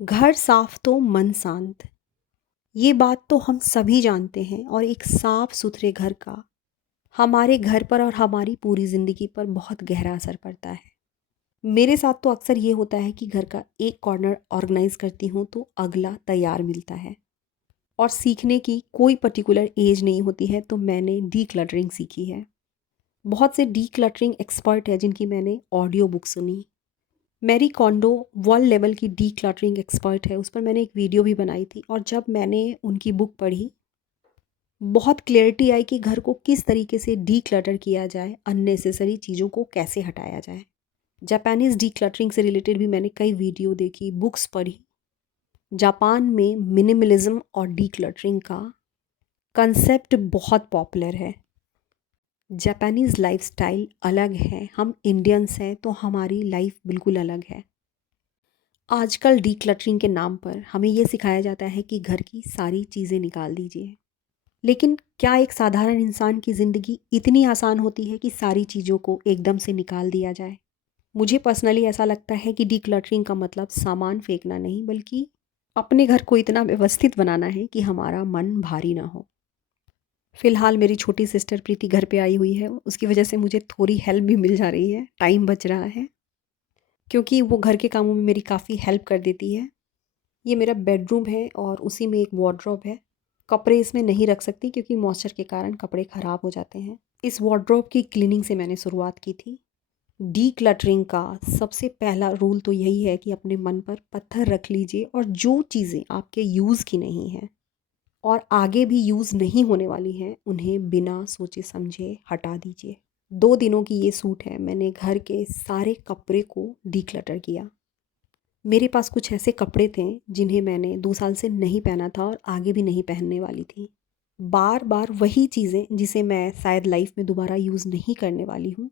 घर साफ तो मन शांत। ये बात तो हम सभी जानते हैं और एक साफ सुथरे घर का हमारे घर पर और हमारी पूरी ज़िंदगी पर बहुत गहरा असर पड़ता है। मेरे साथ तो अक्सर ये होता है कि घर का एक कॉर्नर ऑर्गेनाइज करती हूँ तो अगला तैयार मिलता है। और सीखने की कोई पर्टिकुलर एज नहीं होती है, तो मैंने डी क्लटरिंग सीखी है। बहुत से डी क्लटरिंग एक्सपर्ट है जिनकी मैंने ऑडियो बुक सुनी। मैरी कॉन्डो वर्ल्ड लेवल की डी क्लटरिंग एक्सपर्ट है, उस पर मैंने एक वीडियो भी बनाई थी। और जब मैंने उनकी बुक पढ़ी, बहुत क्लैरिटी आई कि घर को किस तरीके से डी क्लटर किया जाए, अननेसेसरी चीज़ों को कैसे हटाया जाए। जापानीज़ डी क्लटरिंग से रिलेटेड भी मैंने कई वीडियो देखी, बुक्स पढ़ी। जापान में मिनिमलिज्म और डी क्लटरिंग का कंसेप्ट बहुत पॉपुलर है। जापानीज़ लाइफस्टाइल अलग है, हम इंडियंस हैं तो हमारी लाइफ बिल्कुल अलग है। आजकल डीक्लटरिंग के नाम पर हमें ये सिखाया जाता है कि घर की सारी चीज़ें निकाल दीजिए। लेकिन क्या एक साधारण इंसान की ज़िंदगी इतनी आसान होती है कि सारी चीज़ों को एकदम से निकाल दिया जाए? मुझे पर्सनली ऐसा लगता है कि डीक्लटरिंग का मतलब सामान फेंकना नहीं, बल्कि अपने घर को इतना व्यवस्थित बनाना है कि हमारा मन भारी ना हो। फ़िलहाल मेरी छोटी सिस्टर प्रीति घर पे आई हुई है, उसकी वजह से मुझे थोड़ी हेल्प भी मिल जा रही है, टाइम बच रहा है, क्योंकि वो घर के कामों में मेरी काफ़ी हेल्प कर देती है। ये मेरा बेडरूम है और उसी में एक वार्डरोब है। कपड़े इसमें नहीं रख सकती क्योंकि मॉइस्चर के कारण कपड़े ख़राब हो जाते हैं। इस वार्डरोब की क्लीनिंग से मैंने शुरुआत की थी। डीक्लटरिंग का सबसे पहला रूल तो यही है कि अपने मन पर पत्थर रख लीजिए और जो चीज़ें आपके यूज़ की नहीं हैं और आगे भी यूज़ नहीं होने वाली हैं, उन्हें बिना सोचे समझे हटा दीजिए। 2 दिनों की ये सूट है, मैंने घर के सारे कपड़े को डीक्लटर किया। मेरे पास कुछ ऐसे कपड़े थे जिन्हें मैंने 2 साल से नहीं पहना था और आगे भी नहीं पहनने वाली थी। बार-बार वही चीज़ें जिसे मैं शायद लाइफ़ में दोबारा यूज़ नहीं करने वाली हूँ,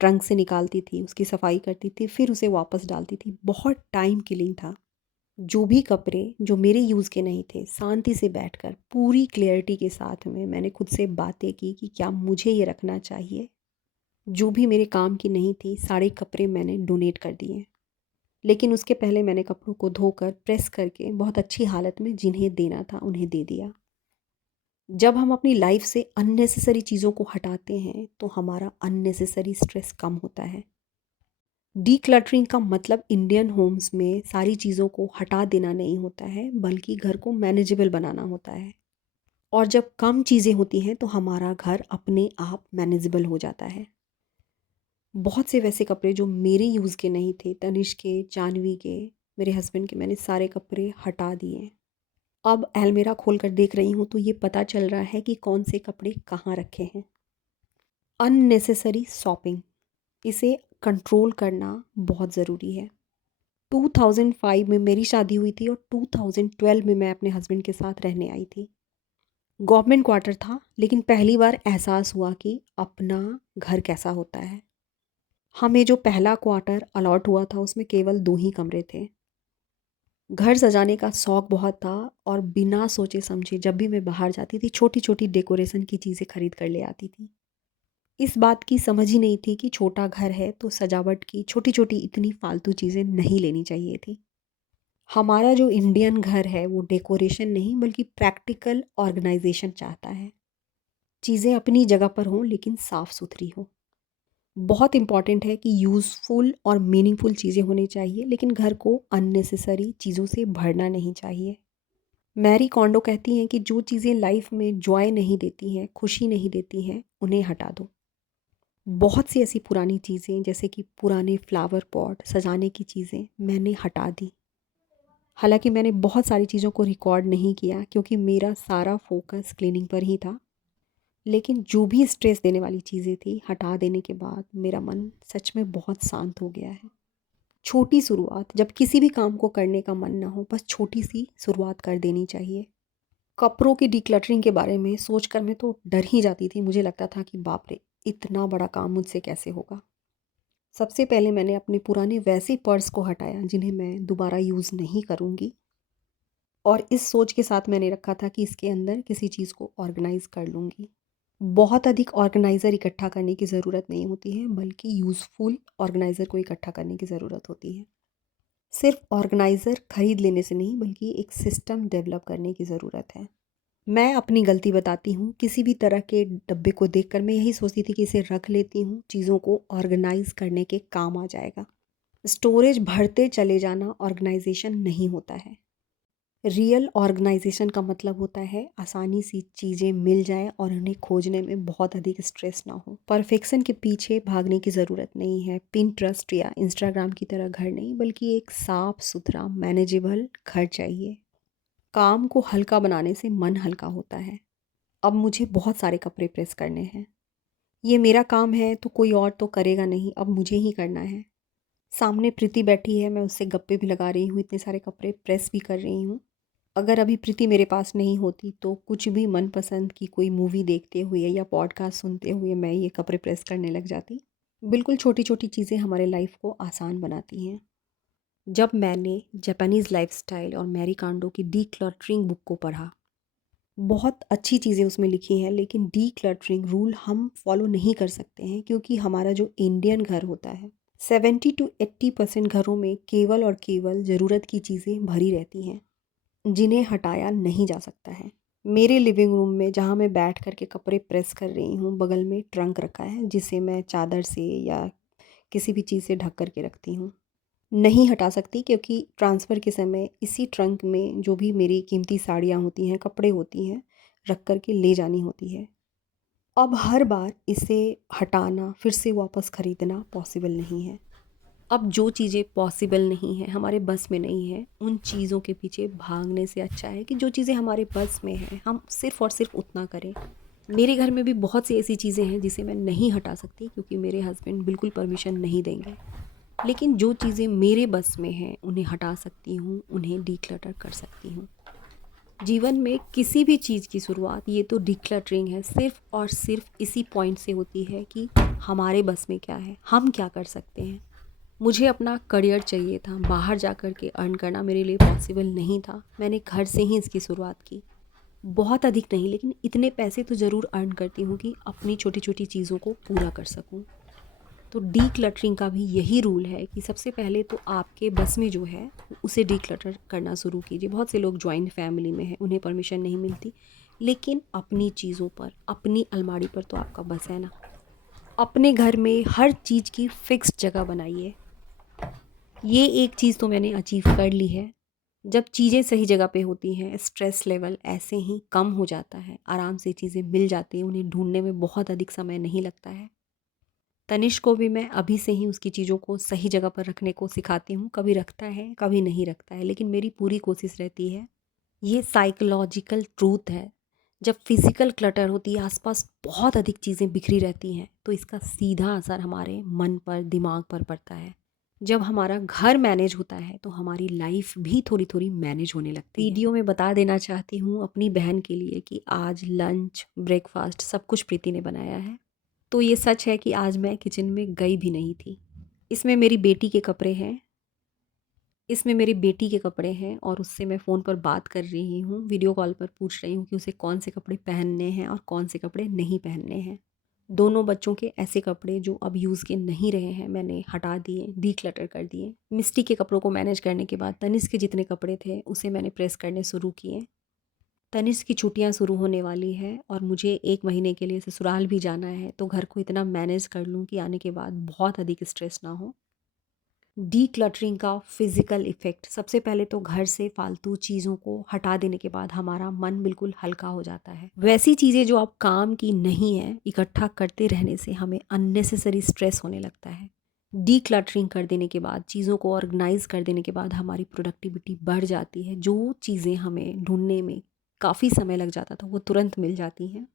ट्रंक से निकालती थी, उसकी सफाई करती थी, फिर उसे वापस डालती थी। बहुत टाइम किलिंग था। जो भी कपड़े जो मेरे यूज़ के नहीं थे, शांति से बैठकर पूरी क्लैरिटी के साथ में मैंने खुद से बातें की कि क्या मुझे ये रखना चाहिए। जो भी मेरे काम की नहीं थी, सारे कपड़े मैंने डोनेट कर दिए। लेकिन उसके पहले मैंने कपड़ों को धोकर प्रेस करके बहुत अच्छी हालत में जिन्हें देना था उन्हें दे दिया। जब हम अपनी लाइफ से अननेसेसरी चीज़ों को हटाते हैं तो हमारा अननेसेसरी स्ट्रेस कम होता है। डीक्लटरिंग का मतलब इंडियन होम्स में सारी चीज़ों को हटा देना नहीं होता है, बल्कि घर को मैनेजेबल बनाना होता है। और जब कम चीज़ें होती हैं तो हमारा घर अपने आप मैनेजेबल हो जाता है। बहुत से वैसे कपड़े जो मेरे यूज़ के नहीं थे, तनिष्क के, जानवी के, मेरे हस्बैंड के, मैंने सारे कपड़े हटा दिए। अब अलमीरा खोल कर देख रही हूँ तो ये पता चल रहा है कि कौन से कपड़े कहाँ रखे हैं। अननेसेसरी शॉपिंग, इसे कंट्रोल करना बहुत ज़रूरी है। 2005 में मेरी शादी हुई थी और 2012 में मैं अपने हस्बैंड के साथ रहने आई थी। गवर्नमेंट क्वार्टर था, लेकिन पहली बार एहसास हुआ कि अपना घर कैसा होता है। हमें जो पहला क्वार्टर अलॉट हुआ था उसमें केवल 2 ही कमरे थे। घर सजाने का शौक़ बहुत था और बिना सोचे समझे जब भी मैं बाहर जाती थी, छोटी-छोटी डेकोरेशन की चीज़ें खरीद कर ले आती थी। इस बात की समझ ही नहीं थी कि छोटा घर है तो सजावट की छोटी-छोटी इतनी फालतू चीज़ें नहीं लेनी चाहिए थी। हमारा जो इंडियन घर है वो डेकोरेशन नहीं बल्कि प्रैक्टिकल ऑर्गेनाइज़ेशन चाहता है। चीज़ें अपनी जगह पर हों लेकिन साफ़-सुथरी हों। बहुत इम्पॉर्टेंट है कि यूज़फुल और मीनिंगफुल चीज़ें होनी चाहिए, लेकिन घर को अननेसेसरी चीज़ों से भरना नहीं चाहिए। मैरी कॉन्डो कहती हैं कि जो चीज़ें लाइफ में जॉय नहीं देती हैं, खुशी नहीं देती हैं, उन्हें हटा दो। बहुत सी ऐसी पुरानी चीज़ें जैसे कि पुराने फ्लावर पॉट, सजाने की चीज़ें मैंने हटा दी। हालाँकि मैंने बहुत सारी चीज़ों को रिकॉर्ड नहीं किया क्योंकि मेरा सारा फ़ोकस क्लीनिंग पर ही था। लेकिन जो भी स्ट्रेस देने वाली चीज़ें थी, हटा देने के बाद मेरा मन सच में बहुत शांत हो गया है। छोटी शुरुआत, जब किसी भी काम को करने का मन ना हो, बस छोटी-सी शुरुआत कर देनी चाहिए। कपड़ों की डिक्लटरिंग के बारे में सोचकर मैं तो डर ही जाती थी। मुझे लगता था कि बाप रे! इतना बड़ा काम मुझसे कैसे होगा? सबसे पहले मैंने अपने पुराने वैसे पर्स को हटाया जिन्हें मैं दोबारा यूज़ नहीं करूँगी, और इस सोच के साथ मैंने रखा था कि इसके अंदर किसी चीज़ को ऑर्गेनाइज़ कर लूँगी। बहुत अधिक ऑर्गेनाइज़र इकट्ठा करने की ज़रूरत नहीं होती है, बल्कि यूज़फुल ऑर्गेनाइज़र को इकट्ठा करने की ज़रूरत होती है। सिर्फ ऑर्गेनाइज़र खरीद लेने से नहीं बल्कि एक सिस्टम डेवलप करने की ज़रूरत है। मैं अपनी गलती बताती हूँ, किसी भी तरह के डब्बे को देखकर मैं यही सोचती थी कि इसे रख लेती हूँ, चीज़ों को ऑर्गेनाइज़ करने के काम आ जाएगा। स्टोरेज भरते चले जाना ऑर्गेनाइजेशन नहीं होता है। रियल ऑर्गेनाइजेशन का मतलब होता है आसानी से चीज़ें मिल जाएं और उन्हें खोजने में बहुत अधिक स्ट्रेस ना हो। परफेक्शन के पीछे भागने की ज़रूरत नहीं है। पिंटरेस्ट या इंस्टाग्राम की तरह घर नहीं, बल्कि एक साफ सुथरा मैनेजेबल घर चाहिए। काम को हल्का बनाने से मन हल्का होता है। अब मुझे बहुत सारे कपड़े प्रेस करने हैं। ये मेरा काम है तो कोई और तो करेगा नहीं, अब मुझे ही करना है। सामने प्रीति बैठी है, मैं उससे गप्पे भी लगा रही हूँ, इतने सारे कपड़े प्रेस भी कर रही हूँ। अगर अभी प्रीति मेरे पास नहीं होती तो कुछ भी मनपसंद की कोई मूवी देखते हुए या पॉडकास्ट सुनते हुए मैं ये कपड़े प्रेस करने लग जाती। बिल्कुल छोटी छोटी चीज़ें हमारे लाइफ को आसान बनाती हैं। जब मैंने जापानीज़ लाइफस्टाइल और मैरी कांडो की डी क्लटरिंग बुक को पढ़ा, बहुत अच्छी चीज़ें उसमें लिखी हैं, लेकिन डी क्लटरिंग रूल हम फॉलो नहीं कर सकते हैं क्योंकि हमारा जो इंडियन घर होता है 70 to 80% घरों में केवल और केवल ज़रूरत की चीज़ें भरी रहती हैं जिन्हें हटाया नहीं जा सकता है। मेरे लिविंग रूम में जहाँ मैं बैठ कर के कपड़े प्रेस कर रही हूँ, बगल में ट्रंक रखा है जिसे मैं चादर से या किसी भी चीज़ से ढक कर के रखती हूँ। नहीं हटा सकती क्योंकि ट्रांसफ़र के समय इसी ट्रंक में जो भी मेरी कीमती साड़ियाँ होती हैं, कपड़े होती हैं, रख कर के ले जानी होती है। अब हर बार इसे हटाना, फिर से वापस ख़रीदना पॉसिबल नहीं है। अब जो चीज़ें पॉसिबल नहीं हैं, हमारे बस में नहीं है, उन चीज़ों के पीछे भागने से अच्छा है कि जो चीज़ें हमारे बस में हैं, हम सिर्फ़ और सिर्फ उतना करें। मेरे घर में भी बहुत सी ऐसी चीज़ें हैं जिसे मैं नहीं हटा सकती क्योंकि मेरे हस्बैंड बिल्कुल परमिशन नहीं देंगे। लेकिन जो चीज़ें मेरे बस में हैं, उन्हें हटा सकती हूँ, उन्हें डिक्लटर कर सकती हूँ। जीवन में किसी भी चीज़ की शुरुआत, ये तो डिक्लटरिंग है, सिर्फ़ और सिर्फ इसी पॉइंट से होती है कि हमारे बस में क्या है, हम क्या कर सकते हैं। मुझे अपना करियर चाहिए था, बाहर जा कर के अर्न करना मेरे लिए पॉसिबल नहीं था। मैंने घर से ही इसकी शुरुआत की। बहुत अधिक नहीं, लेकिन इतने पैसे तो ज़रूर अर्न करती हूँ कि अपनी छोटी-छोटी चीज़ों को पूरा कर सकूँ। तो डीक्लटरिंग का भी यही रूल है कि सबसे पहले तो आपके बस में जो है उसे डीक्लटर करना शुरू कीजिए। बहुत से लोग जॉइंट फैमिली में हैं, उन्हें परमिशन नहीं मिलती, लेकिन अपनी चीज़ों पर, अपनी अलमारी पर तो आपका बस है ना। अपने घर में हर चीज़ की फिक्स्ड जगह बनाइए। ये एक चीज़ तो मैंने अचीव कर ली है। जब चीज़ें सही जगह पे होती हैं, स्ट्रेस लेवल ऐसे ही कम हो जाता है, आराम से चीज़ें मिल जाती हैं, उन्हें ढूँढने में बहुत अधिक समय नहीं लगता है। तनिष्क को भी मैं अभी से ही उसकी चीज़ों को सही जगह पर रखने को सिखाती हूँ। कभी रखता है, कभी नहीं रखता है, लेकिन मेरी पूरी कोशिश रहती है। ये साइकोलॉजिकल ट्रूथ है। जब फिज़िकल क्लटर होती है, आसपास बहुत अधिक चीज़ें बिखरी रहती हैं, तो इसका सीधा असर हमारे मन पर, दिमाग पर पड़ता है। जब हमारा घर मैनेज होता है, तो हमारी लाइफ भी थोड़ी-थोड़ी मैनेज होने लगती है। वीडियो में बता देना चाहती हूँ अपनी बहन के लिए कि आज लंच, ब्रेकफ़ास्ट सब कुछ प्रीति ने बनाया है। तो ये सच है कि आज मैं किचन में गई भी नहीं थी। इसमें मेरी बेटी के कपड़े हैं, इसमें मेरी बेटी के कपड़े हैं और उससे मैं फ़ोन पर बात कर रही हूँ, वीडियो कॉल पर पूछ रही हूँ कि उसे कौन से कपड़े पहनने हैं और कौन से कपड़े नहीं पहनने हैं। दोनों बच्चों के ऐसे कपड़े जो अब यूज़ के नहीं रहे हैं, मैंने हटा दिए, डिक्लटर कर दिए। मिस्टी के कपड़ों को मैनेज करने के बाद तनिष्क के जितने कपड़े थे, उसे मैंने प्रेस करने शुरू किए। तनिष्क की छुट्टियां शुरू होने वाली है और मुझे 1 महीने के लिए ससुराल भी जाना है, तो घर को इतना मैनेज कर लूँ कि आने के बाद बहुत अधिक स्ट्रेस ना हो। डीक्लटरिंग का फिज़िकल इफ़ेक्ट, सबसे पहले तो घर से फालतू चीज़ों को हटा देने के बाद हमारा मन बिल्कुल हल्का हो जाता है। वैसी चीज़ें जो अब काम की नहीं है, इकट्ठा करते रहने से हमें अननेसेसरी स्ट्रेस होने लगता है। डीक्लटरिंग कर देने के बाद, चीज़ों को ऑर्गेनाइज़ कर देने के बाद हमारी प्रोडक्टिविटी बढ़ जाती है। जो चीज़ें हमें ढूँढने में काफ़ी समय लग जाता था, वो तुरंत मिल जाती हैं।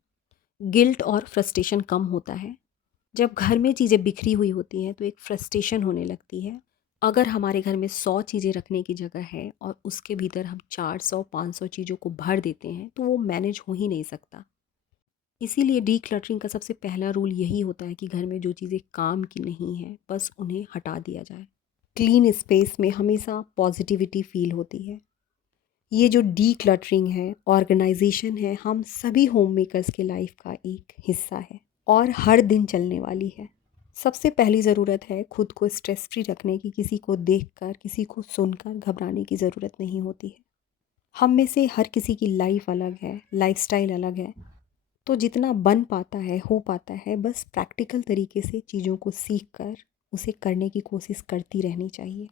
गिल्ट और फ्रस्ट्रेशन कम होता है। जब घर में चीज़ें बिखरी हुई होती हैं तो एक फ्रस्ट्रेशन होने लगती है। अगर हमारे घर में 100 चीज़ें रखने की जगह है और उसके भीतर हम 400-500 चीज़ों को भर देते हैं, तो वो मैनेज हो ही नहीं सकता। इसीलिए डीक्लटरिंग का सबसे पहला रूल यही होता है कि घर में जो चीज़ें काम की नहीं हैं, बस उन्हें हटा दिया जाए। क्लीन स्पेस में हमेशा पॉजिटिविटी फील होती है। ये जो डीक्लटरिंग है, ऑर्गेनाइजेशन है, हम सभी होम मेकर्स के लाइफ का एक हिस्सा है और हर दिन चलने वाली है। सबसे पहली ज़रूरत है खुद को स्ट्रेस फ्री रखने की। किसी को देखकर, किसी को सुनकर घबराने की ज़रूरत नहीं होती है। हम में से हर किसी की लाइफ अलग है, लाइफ़स्टाइल अलग है। तो जितना बन पाता है, हो पाता है, बस प्रैक्टिकल तरीके से चीज़ों को सीख कर उसे करने की कोशिश करती रहनी चाहिए।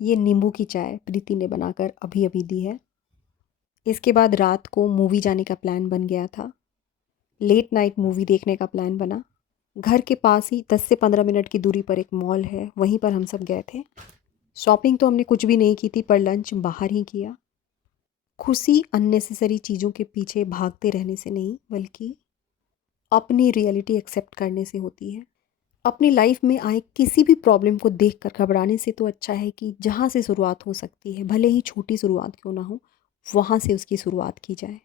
ये नींबू की चाय प्रीति ने बनाकर अभी-अभी दी है। इसके बाद रात को मूवी जाने का प्लान बन गया था। लेट नाइट मूवी देखने का प्लान बना। घर के पास ही 10 से 15 मिनट की दूरी पर एक मॉल है, वहीं पर हम सब गए थे। शॉपिंग तो हमने कुछ भी नहीं की थी, पर लंच बाहर ही किया। खुशी अननेसेसरी चीज़ों के पीछे भागते रहने से नहीं, बल्कि अपनी रियलिटी एक्सेप्ट करने से होती है। अपनी लाइफ में आए किसी भी प्रॉब्लम को देखकर घबराने से तो अच्छा है कि जहाँ से शुरुआत हो सकती है, भले ही छोटी शुरुआत क्यों ना हो, वहाँ से उसकी शुरुआत की जाए।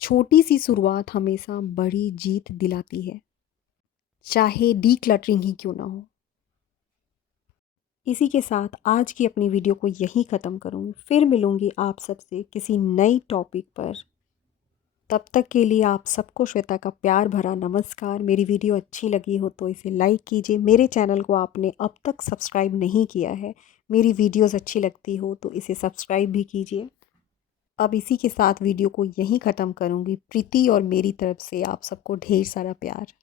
छोटी सी शुरुआत हमेशा बड़ी जीत दिलाती है, चाहे डीक्लटरिंग ही क्यों ना हो। इसी के साथ आज की अपनी वीडियो को यहीं ख़त्म करूँगी। फिर मिलूँगी आप सबसे किसी नई टॉपिक पर। तब तक के लिए आप सबको श्वेता का प्यार भरा नमस्कार। मेरी वीडियो अच्छी लगी हो तो इसे लाइक कीजिए। मेरे चैनल को आपने अब तक सब्सक्राइब नहीं किया है, मेरी वीडियोस अच्छी लगती हो तो इसे सब्सक्राइब भी कीजिए। अब इसी के साथ वीडियो को यहीं ख़त्म करूँगी। प्रीति और मेरी तरफ से आप सबको ढेर सारा प्यार।